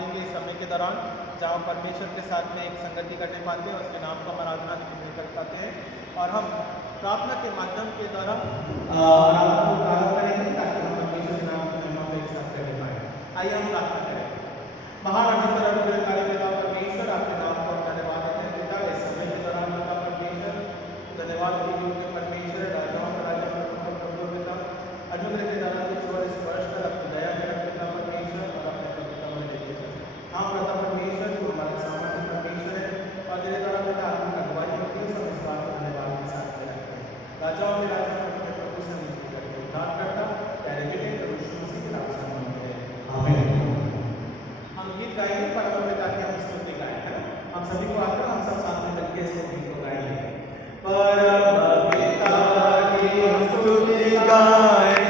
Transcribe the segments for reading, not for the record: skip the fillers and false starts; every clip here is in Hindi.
देंगे इस समय के दौरान, जहाँ परमेश्वर के साथ में एक संगति करने पाते हैं, उसके नाम को हम आराधना कर पाते हैं। और हम प्रार्थना के माध्यम के द्वारा आराधना को प्रारंभ करेंगे ताकि हम परमेश्वर के नाम की महिमा को एक साथ करने पाए। आइए हम प्रार्थना करें। महान और अनुग्रहकारी पिता परमेश्वर, आपके नाम को हम धन्यवाद देते हैं पिता। इस समय के दौरान पिता परमेश्वर धन्यवाद के परमेश्वर, राजाओं का राजा, प्रभु पिता, अनुग्रह के द्वारा कुछ और स्पर्श कर अपनी दया में पिता परमेश्वर और अपने पिता में देखे। हाँ पिता परमेश्वर, तू हमारे सामर्थ्य परमेश्वर है और तेरे द्वारा पिता आपकी अगुवाई होती है। सब इस बात को धन्यवाद के साथ करते हैं। राजाओं के राजा, अपने प्रभु से विनती करते हैं, उद्धार करता प्यारे बेटे यीशु मसीह के नाम से मांगते हैं, आमीन। हम गीत गाएंगे परम पिता की हम स्तुति गाएं, है ना? हम सभी को आकर हम सब साथ में मिलकर इस गीत को गाएंगे। परम पिता की हम स्तुति गाएं,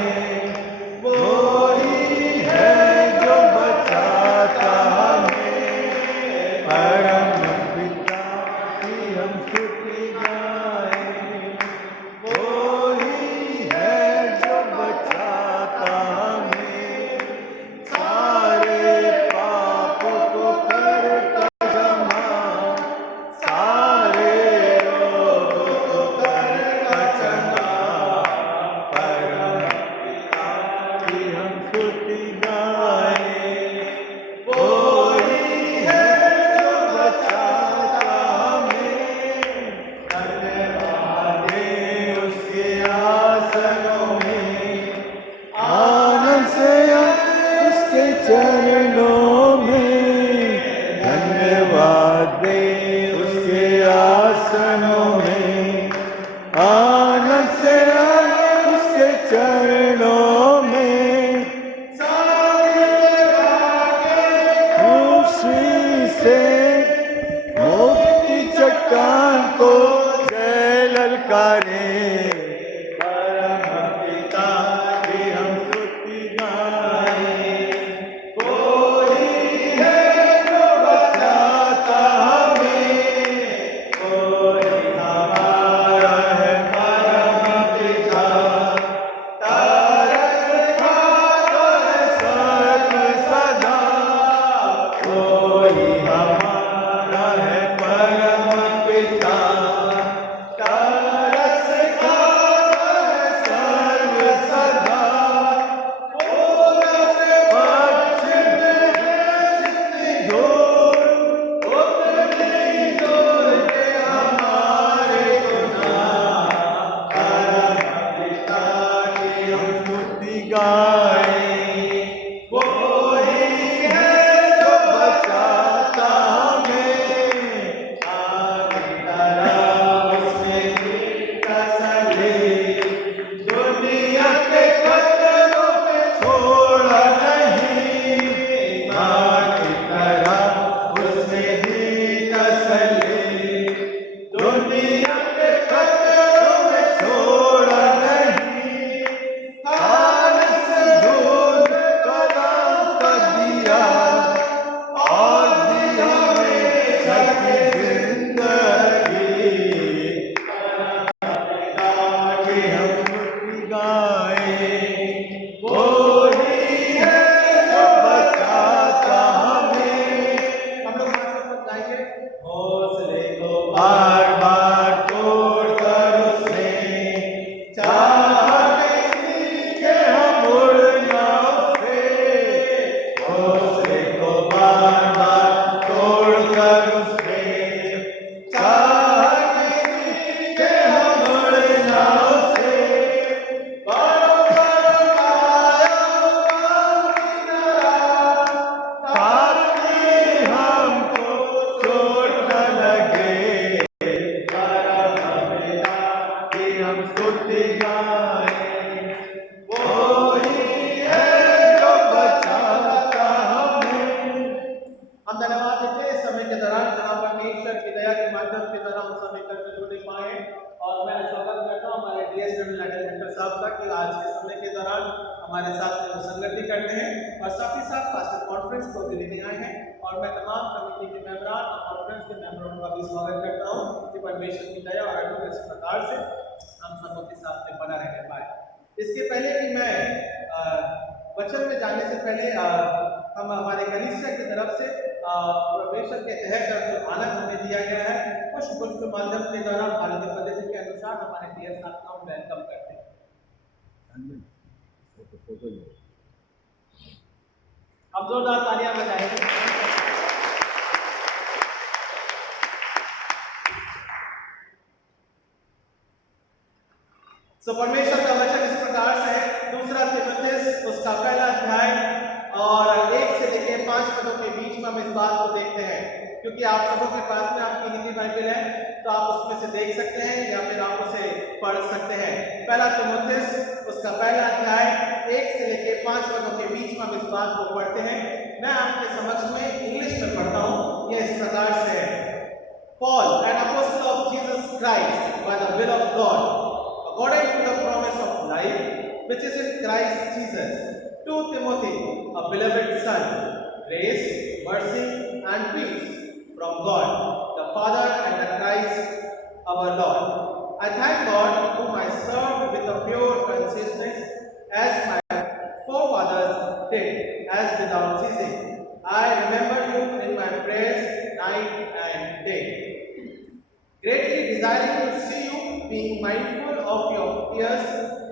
हमारे साथ में संगति करते हैं और साथ ही साथ पास्टर कॉन्फ्रेंस को भी लेने आए हैं। और मैं तमाम कमेटी के मेंबरान और कॉन्फ्रेंस के मेंबरों का भी स्वागत करता हूं कि परमेश्वर की दया और अनुग्रह इस प्रकार से हम सबों के साथ में बना रहने पाए। इसके पहले कि मैं वचन में जाने से पहले हम हमारे कलीसिया की तरफ से परमेश्वर के तहत जो आनंद हमें दिया गया है कुछ कुछ के माध्यम के द्वारा भारतीय पद्धति के अनुसार हमारे प्रिय छात्रों को वेलकम करते हैं। अब जोरदार तालियां बजाएंगे। सो परमेश्वर का वचन इस प्रकार से है, 2 तीमुथियुस उसका पहला अध्याय और 1 से लेकर 5 पदों के बीच में हम इस बात को देखते हैं। क्योंकि आप सबों के पास में आपकी हिंदी बाइबल है तो आप उसमें से देख सकते हैं या फिर आप उसे पढ़ सकते हैं। पहला तीमुथियुस उसका पहला अध्याय 1 से लेकर 5 पदों के बीच में हम इस बात को पढ़ते हैं। मैं आपके समक्ष में इंग्लिश में पढ़ता हूँ। यह इस प्रकार से है। Paul, an apostle of Jesus Christ by the will of God, according to the promise of life which is in Christ Jesus, to Timothy, a beloved son, grace, mercy and peace from God the Father and the Christ our Lord. I thank God whom I serve with a pure consciousness as my forefathers did, as without ceasing. I remember you in my prayers night and day, greatly desiring to see you, being mindful of your fears,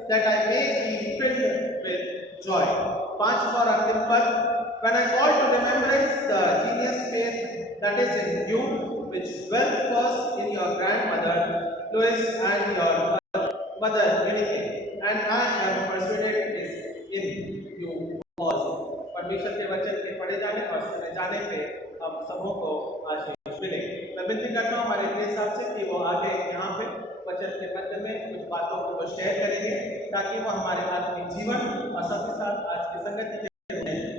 that I may be filled with joy. 5 और अंतिम पद, when I call to remembrance the genius faith that is in you, which dwelt first in your grandmother Lois and your mother Eunice, and I am persuaded is in you also. परमेश्वर के वचन के पढ़े जाने और सुने जाने पे हम सबों को आशीष मिले। मैं विनती करता हूँ हमारे प्रिय साहब से कि वो आगे यहाँ पे वचन के मध्य में कुछ बातों को वो शेयर करेंगे ताकि वो हमारे आत्मिक जीवन और साथ ही साथ आज की संगति के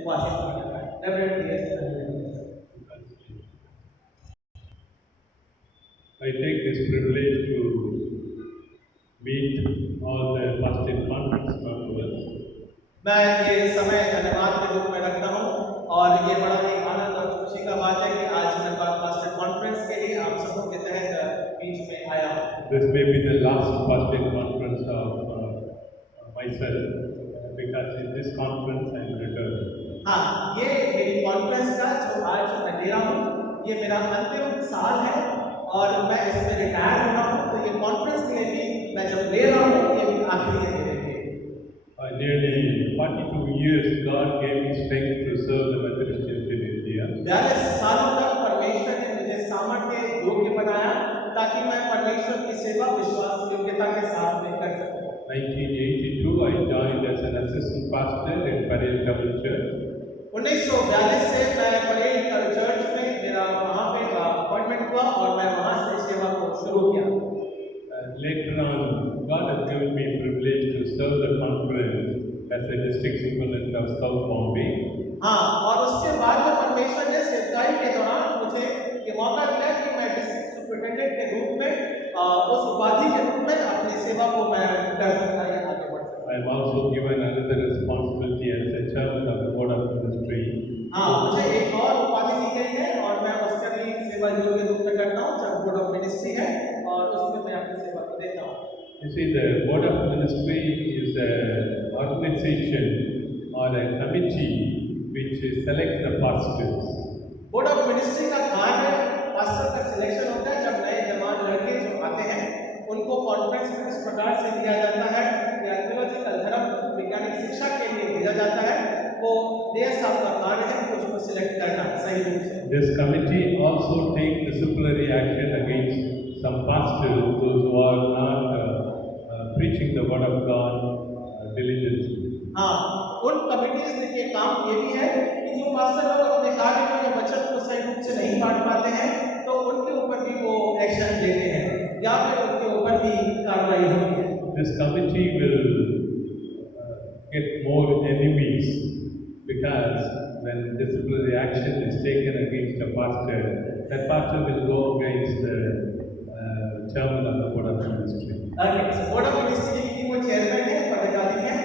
वो आशीष मिल पाए। I take this privilege to meet all the pastoral conference members. मैं ये समय धन्यवाद के रूप में रखता हूँ और ये बड़ा ही आनंद और खुशी का बात है कि आज मैं पास्टर कॉन्फ्रेंस के लिए आप सबों के तहत बीच में आया हूँ। This may be the last pastoral conference of myself because in this conference I am returned. हाँ, ये मेरी कॉन्फ्रेंस का जो आज मैं दे रहा हूँ ये मेरा अंतिम साल है और मैं इसमें रिटायर हो रहा हूँ। तो ये कॉन्फ्रेंस के लिए भी मैं जब ले रहा हूँ ये भी आखिरी है मेरे लिए। Nearly 42 years God gave me strength to serve the Methodist Church in India. 42 सालों तक परमेश्वर ने मुझे सामर्थ्य योग्य बनाया ताकि मैं परमेश्वर की सेवा विश्वास योग्यता के साथ में कर सकूं। 1982 I joined as an assistant pastor in Parel Temple Church. 1942 से मैं परेल चर्च में मेरा वहाँ पे अपॉइंटमेंट हुआ और मैं वहाँ से सेवा को शुरू किया। Later on, God has given me privilege to serve the conference as a district superintendent of South Bombay. हाँ, और उसके बाद में परमेश्वर ने सेवकाई के दौरान मुझे ये मौका दिया कि मैं डिस्ट्रिक्ट सुपरिटेंडेंट के रूप में उस उपाधि के रूप में अपनी सेवा को मैं कर सकता या आगे बढ़ सकता। I am also given another responsibility as a chairman of the board of ministry. हाँ, मुझे एक और उपाधि दी गई है और मैं उसका भी सेवा योग्य रूप में करता हूँ जब बोर्ड ऑफ मिनिस्ट्री है और उसमें मैं अपनी सेवा को देता हूँ। You see, the board of ministry is an organization or a committee which selects the pastors. Board of ministry का कार्य पास्टर का सिलेक्शन होता है। जब नए जवान लड़के जो आते हैं उनको कॉन्फ्रेंस में इस प्रकार से दिया जाता है या थियोलॉजिकल धर्म वैज्ञानिक शिक्षा के लिए भेजा जाता है। वो देश साहब का कार्य है कि उसको सिलेक्ट करना सही रूप से। This committee also takes disciplinary action against some pastors, those who are not preaching the word of God diligently. हाँ, उन कमिटीज के काम ये भी है कि जो पास्टर लोग अपने कार्य में या वचन को सही रूप से नहीं बांट पाते हैं तो उनके ऊपर भी वो एक्शन लेते हैं या फिर उनके ऊपर भी कार्रवाई होती है। This committee will get more enemies because when disciplinary action is taken against a pastor, that pastor will go against the chairman of the board of ministry. Board of ministry की वो चेयरमैन है, पदाधिकारी है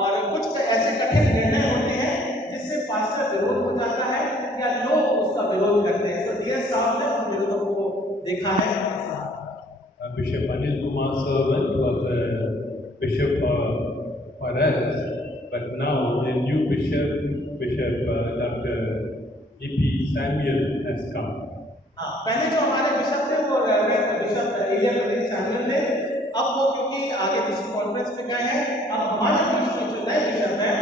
और कुछ ऐसे कठिन निर्णय होते हैं जिससे पास्टर विरोध हो जाता है या लोग उसका विरोध करते हैं। तो डीएस साहब ने उन विरोधों को देखा है। Bishop Anil Kumar Servant was a bishop for us, but now the new bishop Bishop Dr. E.P. Samuel has come. हाँ, पहले जो हमारे बिशप थे वो reverend bishop Elia Pradeep Samuel थे। अब वो क्योंकि आगे किसी कॉन्फ्रेंस में गए हैं, अब हमारे बीच में जो नए बिशप हैं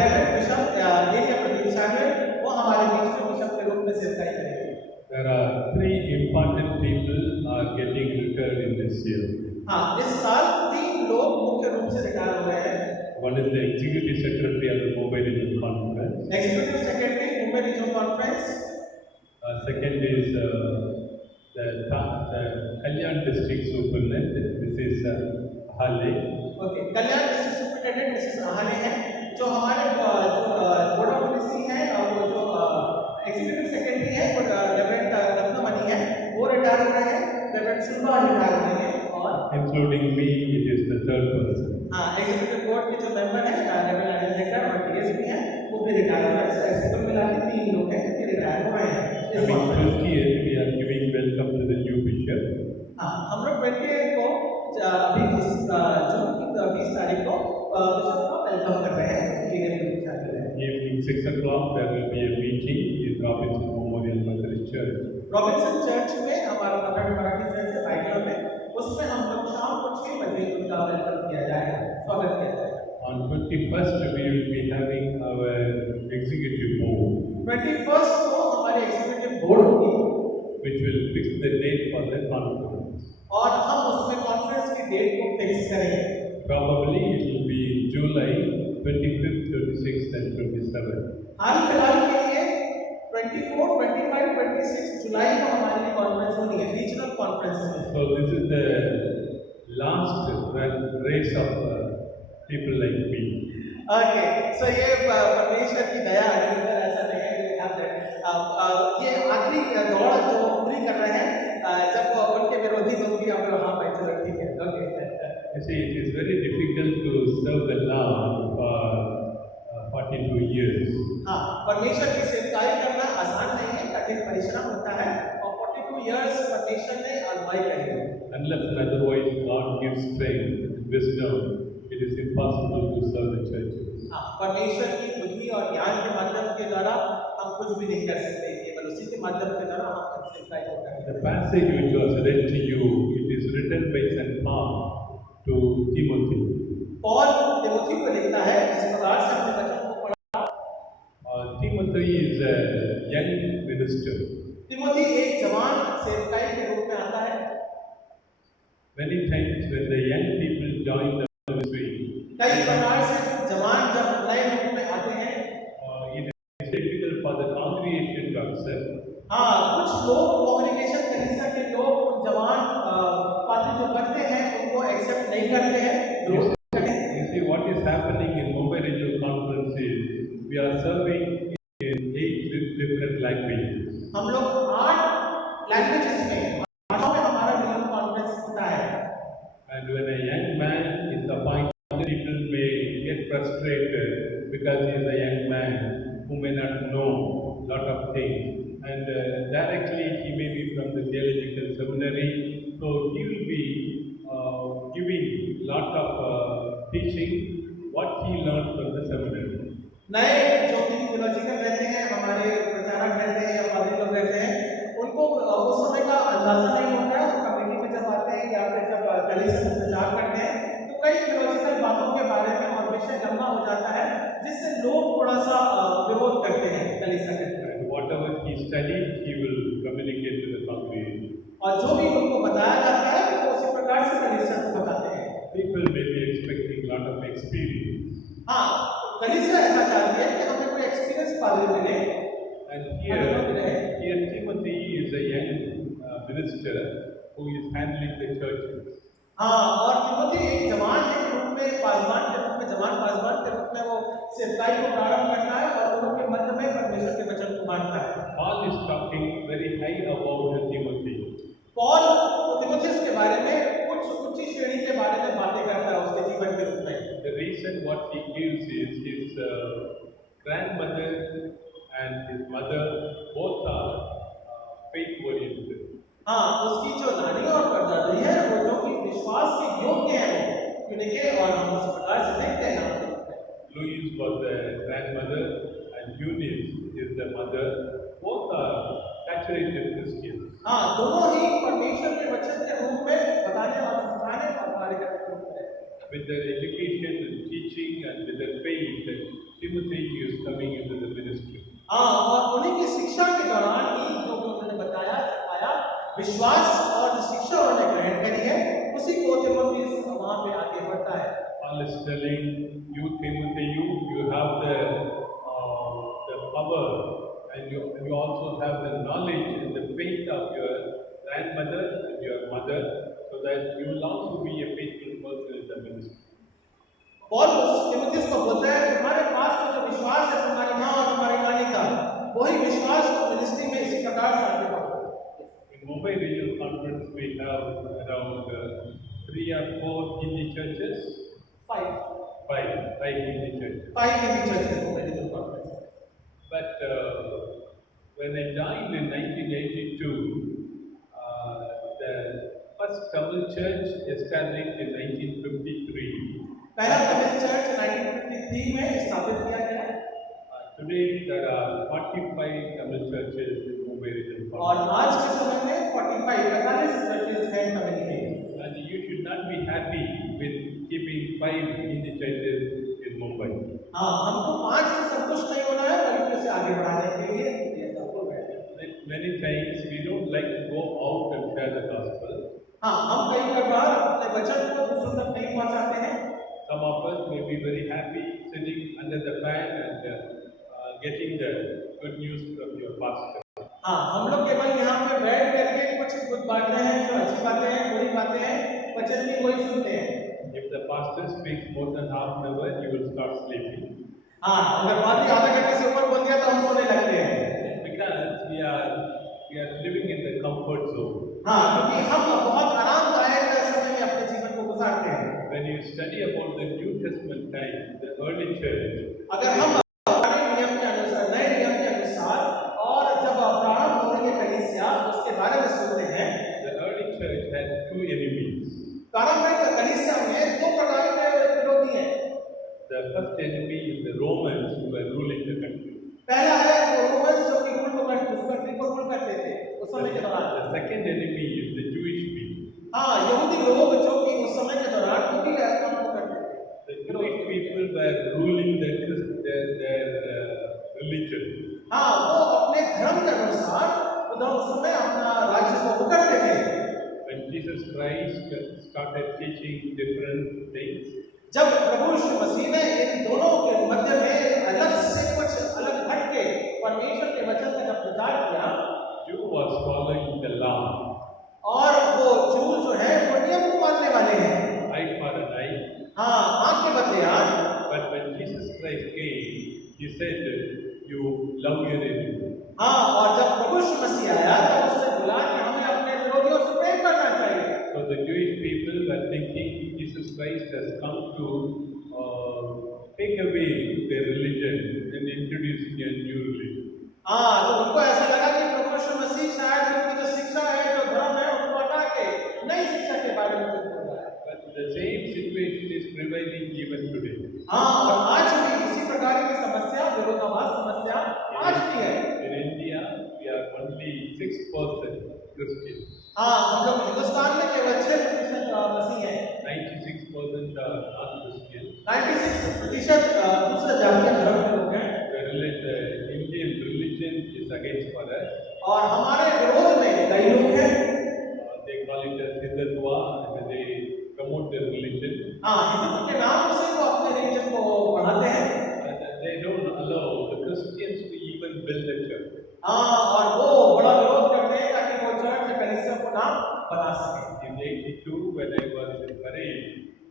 reverend bishop Elia Pradeep Samuel, वो हमारे बीच में बिशप के रूप में सेवकाई करेंगे। There are three important people are getting retired in this year. हाँ, इस साल 3 लोग मुख्य रूप से रिटायर हो रहे हैं। One is the Executive Secretary of the Mumbai Regional Conference. Executive secretary Mumbai regional conference. Second is the Kalyan District Superintendent, Mrs. Hale. ओके, Kalyan district superintendent Mrs Ahane हैं। जो हमारे बोर्ड ऑफ मिनिस्ट्री हैं और वो जो एग्जीक्यूटिव सेक्रेटरी है वो रेवरेंड रत्नमणि है, वो रिटायर हो रहे हैं। रेवरेंड सुल्बा रिटायर हो रहे हैं। और Including me, it is the third person. हाँ, एग्जीक्यूटिव बोर्ड के जो मेंबर हैं रेवरेंड अनिल हेक्टर और टीएसपी हैं, वो भी रिटायर हो रहे हैं। ऐसे कुल मिला के 3 लोग हैं जो रिटायर हो रहे हैं। Coming 20th, we are giving welcome to the new bishop. हाँ, हम लोग 28 को अभी इस जून की 20 तारीख को बिशप को वेलकम कर रहे हैं। Evening 6 o'clock, there will be a meeting in Robinson Memorial Methodist Church. Robinson church में, हमारा मराठी चर्च है बैंगलोर में, उसमें हम लोग शाम को 6 बजे उनका वेलकम किया जाएगा, स्वागत किया जाएगा। On 21st, we will be having our executive board, 21 को हमारी एग्जीक्यूटिव बोर्ड होगी, which will fix the date for the conference. और हम उसमें कॉन्फ्रेंस की डेट को फिक्स करेंगे। Probably it will be July 25th, 26th, and 27th. हाल फिलहाल के लिए 24, 25, 26 जुलाई को हमारी कॉन्फ्रेंस होनी है, रीजनल कॉन्फ्रेंस होनी है। So this is the last race of people like me. Okay, so ये परमेश्वर की दया है, ऐसा नहीं है कि आप ये आखिरी दौड़ जो पूरी कर रहे हैं, जब उनके विरोधी लोग भी अब वहाँ पे चलो ठीक है। Okay, You see, it is very difficult to serve the Lord for 42 years. हाँ, परमेश्वर की सेवकाई करना आसान नहीं है, कठिन परिश्रम होता है, और 42 इयर्स परमेश्वर ने अगुवाई करी है। Unless and otherwise God gives strength and wisdom, it is impossible to serve the churches. हाँ, परमेश्वर की बुद्धि और ज्ञान के माध्यम के द्वारा हम कुछ भी नहीं कर सकते, केवल उसी के माध्यम के द्वारा हम सेवकाई को करते हैं। The passage which was read to you, it is written by St. Paul to Timothy. Paul Timothy को लिखता है, जिस प्रकार से हमने वचन को पढ़ा। Timothy is a young minister. Timothy एक जवान सेवकाई के रूप में आता है। Many times when the young people join the ministry, कई प्रकार से जवान जब नए रूप में आते हैं, it is difficult for the congregation to accept. हाँ, कुछ लोग कॉन्ग्रीगेशन कलीसिया के लोग उन जवान पादरी जो बनते हैं उनको एक्सेप्ट नहीं करते हैं। You see, what is happening in Mumbai Regional Conference is we are serving in 8 different languages. हम लोग 8 लैंग्वेजेस में, भाषाओं में हमारा रीजनल कॉन्फ्रेंस होता है। And when a young man is appointed, people may get frustrated because he is a young man who may not know lot of things. And directly he may be from the theological seminary, so he will be giving lot of teaching what he learned from the seminary. नए जो भी थियोलॉजिकल रहते हैं, हमारे प्रचारक रहते हैं या पादरी लोग रहते हैं, उनको उस समय का अंदाजा नहीं होता है। कमेटी में जब आते हैं या फिर जब कलीसिया में प्रचार करते हैं, तो कई थियोलॉजिकल बातों के बारे में और विषय लंबा हो जाता है, जिससे लोग थोड़ा सा विरोध करते हैं कलीसिया के। And whatever he studied, he will communicate to the congregation. और जो भी उनको बताया जाता है, वो उसी प्रकार से कलीसिया को बताते हैं। People may be expecting lot of experience. हाँ, कलीसिया ऐसा चाहती है कि हमें कोई एक्सपीरियंस पादरी मिले। And here Timothy is a young minister who is handling the churches. हाँ, और तिमोथी एक जवान के रूप में, पासवान के रूप में, जवान पासवान के रूप में वो सेवकाई को प्रारंभ करता है और लोगों के मध्य में परमेश्वर के वचन को बांटता है। Paul is talking very high about Timothy. Paul Timothy के बारे में उच्च श्रेणी के बारे में बातें करता है उसके जीवन के रूप में। The reason what he gives is his grandmother and his mother both are faith oriented. हाँ, उसकी जो नानी और परदादी है वो जो कि विश्वास के योग्य है, क्योंकि और हम उस प्रकार से देखते हैं। Louise was the grandmother and Eunice is the mother. Both are saturated Christians. हाँ, दोनों ही परमेश्वर के वचन के रूप में बताने और समझाने और कार्य करते हैं। With their education and teaching and with their faith, Timothy is coming into the ministry. हाँ, और उन्हीं की शिक्षा के दौरान ही जो उन्होंने बताया सिखाया विश्वास और जो शिक्षा उन्होंने ग्रहण करी है उसी को तिमोथी वहाँ पे आगे बढ़ता है। Paul is telling you, Timothy, you have the power, and you also have the knowledge and the faith of your grandmother and your mother, so that you will also be a faithful person in the ministry. Paul Timothy को बोलता है तुम्हारे पास तो जो विश्वास है तुम्हारी माँ और तुम्हारी नानी का वही विश्वास तो मिनिस्ट्री में इसी प्रकार से आगे बढ़ो। In Mumbai Regional Conference, we have around 3 or 4 Hindi churches. Five Hindi churches. 5 Hindi churches Mumbai Regional Conference. But when I joined in 1982, the first Tamil church established in 1953. पहला तमिल चर्च 1953 में स्थापित किया गया। Today there are 45 Tamil churches in Mumbai Regional और Conference. आज के समय में 45 चर्चेस हैं तमिल के। And you should not be happy with keeping 5 Hindi churches in Mumbai. हाँ, हमको 5 से संतुष्ट नहीं होना है पवित्र से आगे बढ़ाने के लिए ये सब लोग हैं। Many times we don't like to go out and share the gospel. हाँ, हम कई बार अपने वचन को दूसरों तक नहीं पहुंचाते हैं। Some of us may be very happy sitting under the fan and getting the good news from your pastor. हाँ, हम लोग केवल यहाँ पे बैठ करके कुछ बातें हैं जो अच्छी बातें हैं बुरी बातें हैं वचन भी वही सुनते हैं। If the pastor speaks more than half an hour, you will start sleeping. हाँ, अगर बात आधा घंटे से ऊपर बोल दिया तो हम सोने लगते हैं। Because we are living in the comfort zone. हाँ, क्योंकि हम बहुत आरामदायक समय में अपने जीवन को गुजारते हैं। When you study about the New Testament time, the early church, अगर हम पुराने नियम के अनुसार नए नियम के अनुसार और जब प्रारंभ हो रही है कलीसिया उसके बारे में सुनते हैं the early church had 2 enemies. प्रारंभ में कलीसिया में 2 प्रकार के विरोधी हैं। The first enemy is the Romans who were ruling the country. पहला है जो रोमन्स जो कि रूल करते थे उस समय के दौरान। The second enemy is the Jewish people. हाँ, यहूदी लोग जो कि उस समय के दौरान वो भी काम करते थे। The Jewish people were ruling their religion. हाँ, वो अपने धर्म के अनुसार उस समय अपना राज्य को पकड़ते थे। When Jesus Christ started teaching different things, जब प्रभु यीशु मसीह ने इन दोनों के मध्य में अलग से कुछ अलग हट के परमेश्वर के वचन का जब प्रचार किया, Jew was following the law. और वो जू जो है वो नियम को मानने वाले हैं। Eye for an eye. हाँ, आँख के बदले आँख। But when Jesus Christ came, he said, "You love your enemy." हाँ, और जब प्रभु यीशु मसीह आया तो उसने बोला कि हमें अपने विरोधियों से प्रेम करना चाहिए। So the Jewish people were thinking Jesus Christ has come to take away their religion and introducing a new religion. हाँ, तो उनको ऐसा लगा कि प्रभु यीशु मसीह शायद उनकी जो शिक्षा है जो धर्म है उनको हटा के नई शिक्षा के बारे में कुछ बोल रहा है। But the same situation is prevailing even today. हाँ, और आज भी इसी प्रकार की समस्या विरोधाभास समस्या आज भी है। In India, we are only 6% Christians. हाँ, हम लोग हिंदुस्तान में केवल 6% मसीह हैं। 96% are non-Christian. 96% दूसरे जातीय धर्म के लोग हैं। The Indian religion is against for us. और हमारे विरोध में कई लोग हैं। They call it as Hindutva and they promote their religion. हाँ, हिंदुत्व के नाम से वो अपने रिलीजन को बढ़ाते हैं। And they don't allow the Christians to even build a church. हाँ, और वो बड़ा विरोध करते हैं ताकि वो चर्च कलीसिया को ना बना सके। In 82, when I was in Parel,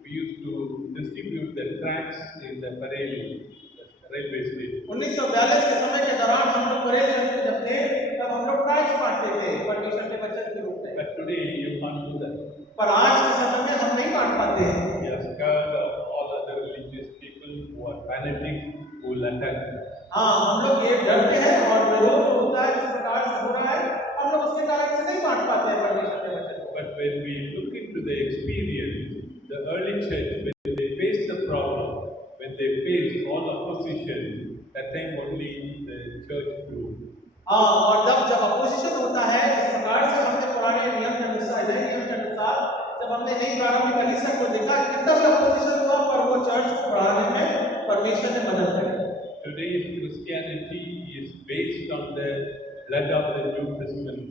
we used to distribute the tracts in the Parel railway station. 1942 के समय के दौरान हम लोग परेल चर्च में जब थे तब हम लोग ट्रैक्ट्स बांटते थे परमेश्वर के वचन के रूप में। But today you can't do that. पर आज के समय में हम नहीं बांट पाते हैं। We are scared of all other religious people who are fanatics who will attack us. हाँ, हम लोग ये डरते हैं और विरोध होता है जिस प्रकार से हो रहा है हम लोग उसके कारण से नहीं बांट पाते हैं परमेश्वर के वचन को। But when we look into the experience, the early church, when they faced the problem, when they faced all opposition, that time only the church grew. हाँ, और जब अपोजिशन होता है, जिस प्रकार से हमने पुराने नियम के अनुसार, नए नियम के अनुसार जब हमने नई प्रारंभिक कलीसिया को देखा, कितना भी अपोजिशन हुआ, पर वो चर्च को बढ़ाने में परमेश्वर ने मदद करी। Today's Christianity is based on the blood of the New Testament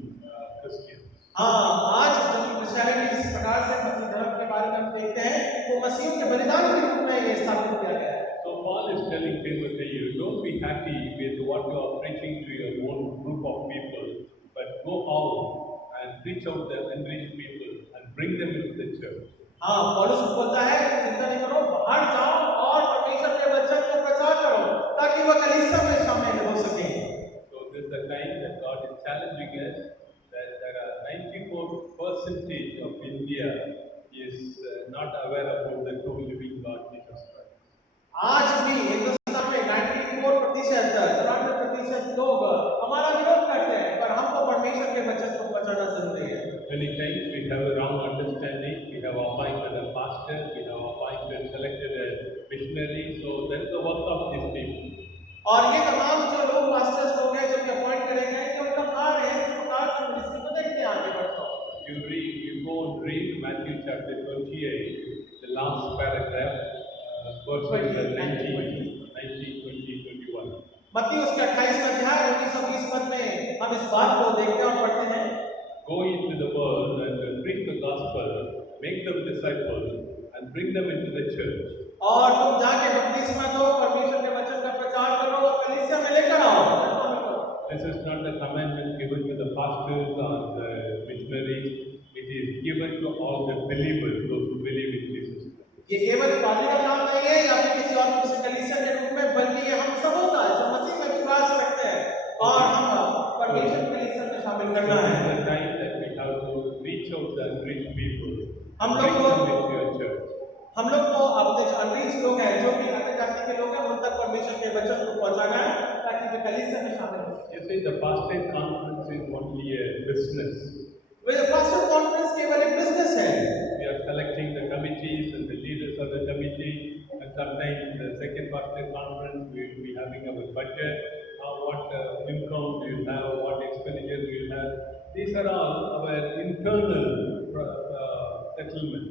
Christians. हाँ, आज जो क्रिश्चियनिटी जिस प्रकार से मसीह धर्म के बारे में हम देखते हैं, वो मसीह के बलिदान के रूप में ये स्थापित किया गया है। So Paul is telling Timothy, you don't be happy with what you are preaching to your own group of people, but go out and preach out the unreached people and bring them into the church. हाँ, पौलुस बोलता है, चिंता नहीं करो, बाहर जाओ और परमेश्वर के वचन को प्रचार करो, ताकि वह कलीसिया में शामिल हो सके। So this is the time that God is challenging us, that there are 94% of India is not aware about the true living God, Jesus Christ. आज भी हिंदुस्तान में 94% लोग हमारा विरोध करते हैं, पर हमको परमेश्वर के वचन को बचाना जरूरी है। Many times we have a wrong understanding. We have appointed a pastor, we have appointed, selected a missionary. So that is the work of these people. और ये तमाम जो लोग पास्टर्स लोग हैं, जो कि अपॉइंट करे गए हैं, जो उनका कार्य है, इस प्रकार से हम इसको देखते हैं आगे बढ़ता हूँ। You go and read Matthew chapter 28, the last paragraph, verses 19, 20, 21. मत्ती उसके 28 अध्याय 19-20 पद में हम इस बात को देखते और पढ़ते हैं। Go into the world and preach the gospel, make them disciples, and bring them into the church. और तुम जाके बपतिस्मा दो, परमेश्वर के वचन का प्रचार करो और कलीसिया में लेकर आओ। This is not the commandment given to the pastors or the missionaries. It is given to all the believers, those who believe in Jesus. ये केवल पादरी का काम नहीं है या फिर किसी और दूसरे कलीसिया के रूप में, बल्कि ये हम सबों का जो मसीह में विश्वास रखते हैं और हम परमेश्वर के कलीसिया में शामिल करना है। The time that we have to reach out the unreached people. हम लोग को अपने जो अनरीच लोग हैं, जो भी अन्य जाति के लोग हैं, उन तक परमेश्वर के वचन को पहुंचाना है, ताकि वे कलीसिया में शामिल हो। You see, the pastorate conference is only a business. Way pastor conference केवल एक बिजनेस है। We are selecting the committees and the leaders of the committee, and sometimes the second pastorate conference we will be having our budget, what income we will have, what expenditure we will have. These are all our internal settlement.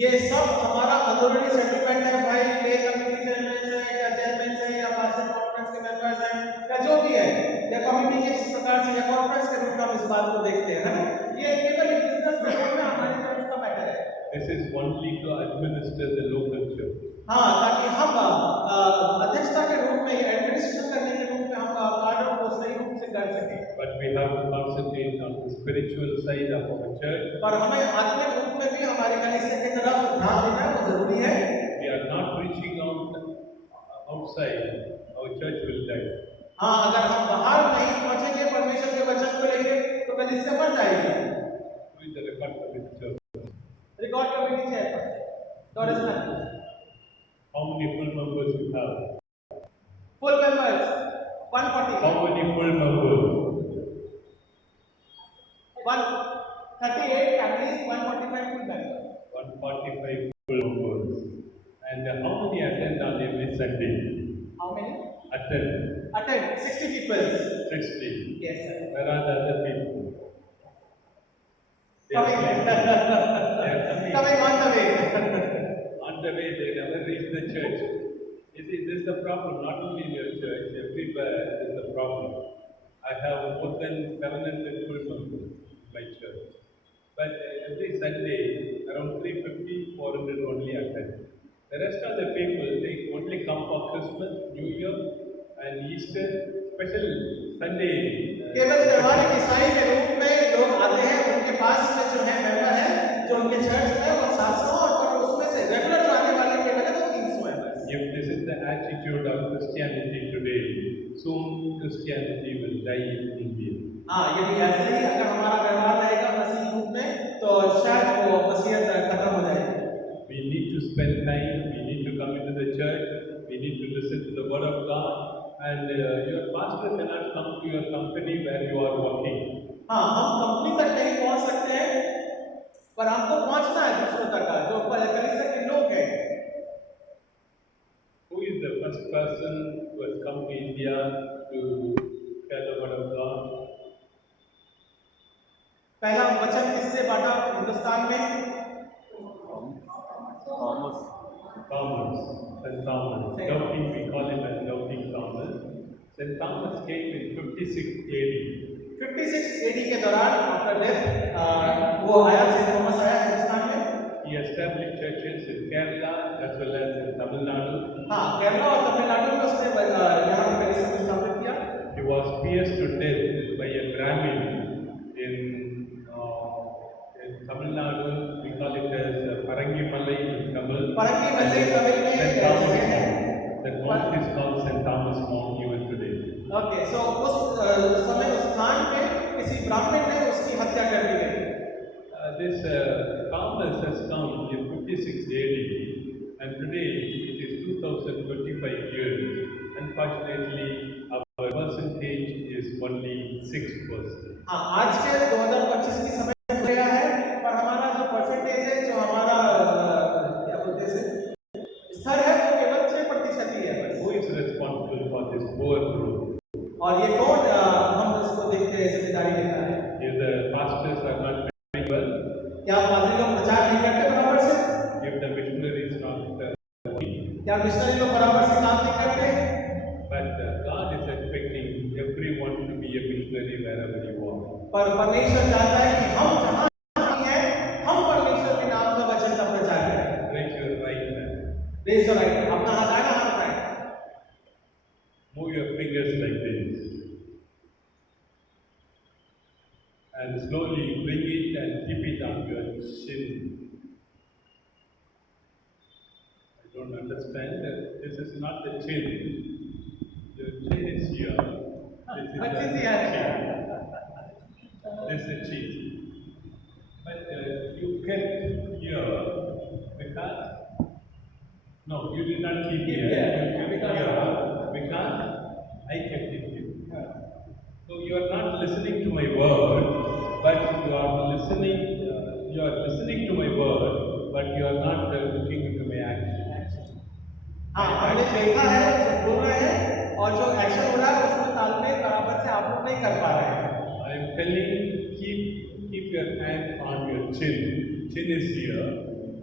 ये सब हमारा अंदरूनी सेटलमेंट है भाई, ये कमेटी चेयरमैन है या चेयरमैन है या पास्टर कॉन्फ्रेंस के मेंबर्स हैं या जो भी है, या कमेटी के जिस प्रकार से या कॉन्फ्रेंस के रूप में हम इस बात को देखते हैं, है ना? ये केवल एक बिजनेस के रूप में हमारे चर्च का मैटर है। This is only to administer the local church. हाँ, ताकि हम अध्यक्षता के रूप में, एडमिनिस्ट्रेशन करने के रूप में हम कार्यों को सही रूप से कर सकें। But we have to concentrate on the spiritual side of our church. पर हमें आत्मिक रूप में भी हमारे कलीसिया की तरफ ध्यान देना वो जरूरी है। We are not preaching outside, our church will die. हाँ, अगर हम बाहर नहीं पहुंचेंगे परमेश्वर के वचन को लेकर, तो कलीसिया मर जाएगी। Who is the record committee church? Record committee chairman Doris Matthews. How many full members we have? Full members 140। How many full members? 138 families, 145 full members। 145 full members. And how many attend on every Sunday? How many? Attend. 60 people। 60. Yes, sir। Where are the other people? Coming on the way। On the way, they never reach the church. You see, this is the problem, not only in your church, everywhere is the problem. I have more than 700 full members in my church. But every Sunday, around 350, 400 only attend. The rest of the people, they only come for Christmas, New Year, and Easter, special Sunday. केवल त्योहार ईसाई के रूप में लोग आते हैं, उनके पास में जो है मेंबर है, जो उनके चर्च में वो 700 और उसमें से रेगुलर जो आने वाले केवल है तो 300 members. If this is the attitude of Christianity today, soon Christianity will die in India. हाँ, यदि ऐसे ही अगर हमारा व्यवहार रहेगा मसीही रूप में, तो शायद वो मसीहत खत्म हो जाएगी। We need to spend time, we need to come into the church, we need to listen to the word of God, and your pastor cannot come to your company where you are working. हाँ, हम कंपनी तक नहीं पहुंच सकते हैं, पर हमको पहुंचना है दूसरों तक, जो कलीसिया के लोग हैं। Who is the first person to who has come to India to share the word of God. पहला वचन किसने बांटा हिंदुस्तान में? Thomas, St. Thomas. Doubting, we call him as Doubting Thomas. St. Thomas came in 56 AD. 56 AD के दौरान आफ्टर डेथ वो आया, सेंट थॉमस आया हिंदुस्तान में। He established churches in Kerala as well as in Tamil Nadu. हाँ, केरला और तमिलनाडु में उसने यहाँ पे कलीसिया स्थापित किया। He was pierced to death by a Brahmin in Tamil Nadu. We call it as Parangimalai in Tamil. परंगी Tamil में St. जगह Thomas है। Mount. That mount is called St. Thomas Mount even today. Okay, so उस समय उस स्थान पे किसी ब्राह्मण ने उसकी हत्या कर दी गई। This Thomas has come in 56 AD, and today it is 2025 years. Unfortunately, our percentage is only 6%. हाँ, आज के 2025 की समय हो गया है, पर हमारा जो परसेंटेज है, जो हमारा क्या बोलते हैं स्तर है, वो केवल 6% ही है बस। Who is responsible for this poor group? और ये कौन हम इसको देखते हैं, जिम्मेदारी लेता है? If the pastors are not very well, क्या पादरी लोग प्रचार नहीं करते बराबर से? if the missionary is not working, क्या मिशनरी लोग बराबर से काम नहीं करते? but God is expecting everyone to be a missionary wherever you are. पर परमेश्वर चाहता है कि हम जहाँ भी हैं, हम परमेश्वर के नाम का वचन का प्रचार करें। Raise your right hand. Raise your right hand, अपना हाथ आगे हाथ उठाएं। Move your fingers like this. And slowly bring it and keep it on your chin. I don't understand that this is not the chin. The chin is here. This is अच्छी सी the है। chin. This is the chin. But you kept here because no, you did not keep here. You kept here because I kept it here. So you are not listening to my word, but you are listening. You are listening to my word, but you are not looking into my action. हाँ, हमने देखा है जो बोल रहे हैं और जो एक्शन हो रहा है उसमें तालमेल बराबर से आप लोग नहीं कर पा रहे हैं। I am telling, keep your hand on your chin. Chin is here,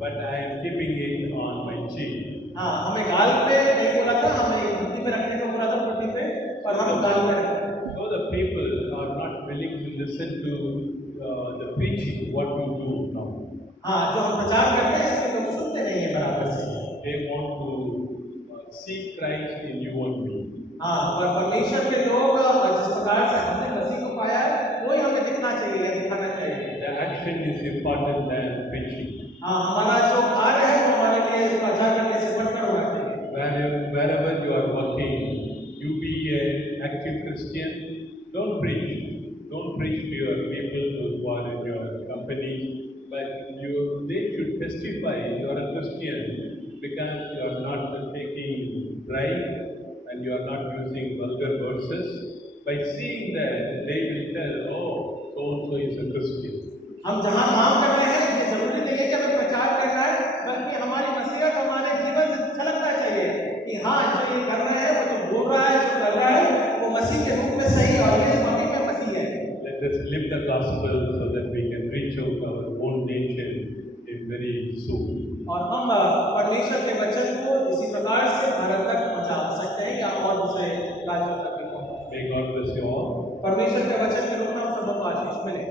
but I am keeping it on my chin. हाँ, hमें गाल पे नहीं बोला था, हमें घुट्टी पे रखने को बोला था, घुट्टी पे, पर हम गाल पे रखते हैं। So the people are not willing to listen to the preaching, what you do now. हाँ, जो हम प्रचार करते हैं इसको लोग सुनते नहीं है बराबर से। They want to see Christ in you and me. हाँ, पर परमेश्वर के लोग जिस प्रकार से हमने मसीह को पाया है, वही हमें दिखना चाहिए, दिखाना चाहिए। The action is important than preaching. हाँ, हमारा जो कार्य है वो हमारे लिए प्रचार करने से बढ़कर होना चाहिए। Wherever you are working, you be an active Christian. Don't preach. Don't preach to your people who are in your company, but they should testify you are a Christian because you are not taking bribe and you are not using vulgar verses. By seeing that, they will tell, oh, so and so is a Christian. हम जहाँ काम कर रहे हैं, ये जरूरी नहीं है कि हमें प्रचार करना है, बल्कि हमारी नसीहत हमारे जीवन से झलकना चाहिए कि हाँ, जो ये कर रहे हैं, वो जो बोल रहा है, जो कर रहा है, वो मसीह के रूप में सही और ये वाकई में मसीह है। Let us live the gospel so that we can reach out our own nation very soon. और हम परमेश्वर के वचन को इसी प्रकार से भारत तक पहुंचा सकते हैं या और दूसरे राज्यों तक भी पहुंचा। May God bless you all. परमेश्वर के वचन के रूप में हम सबको आशीष मिले।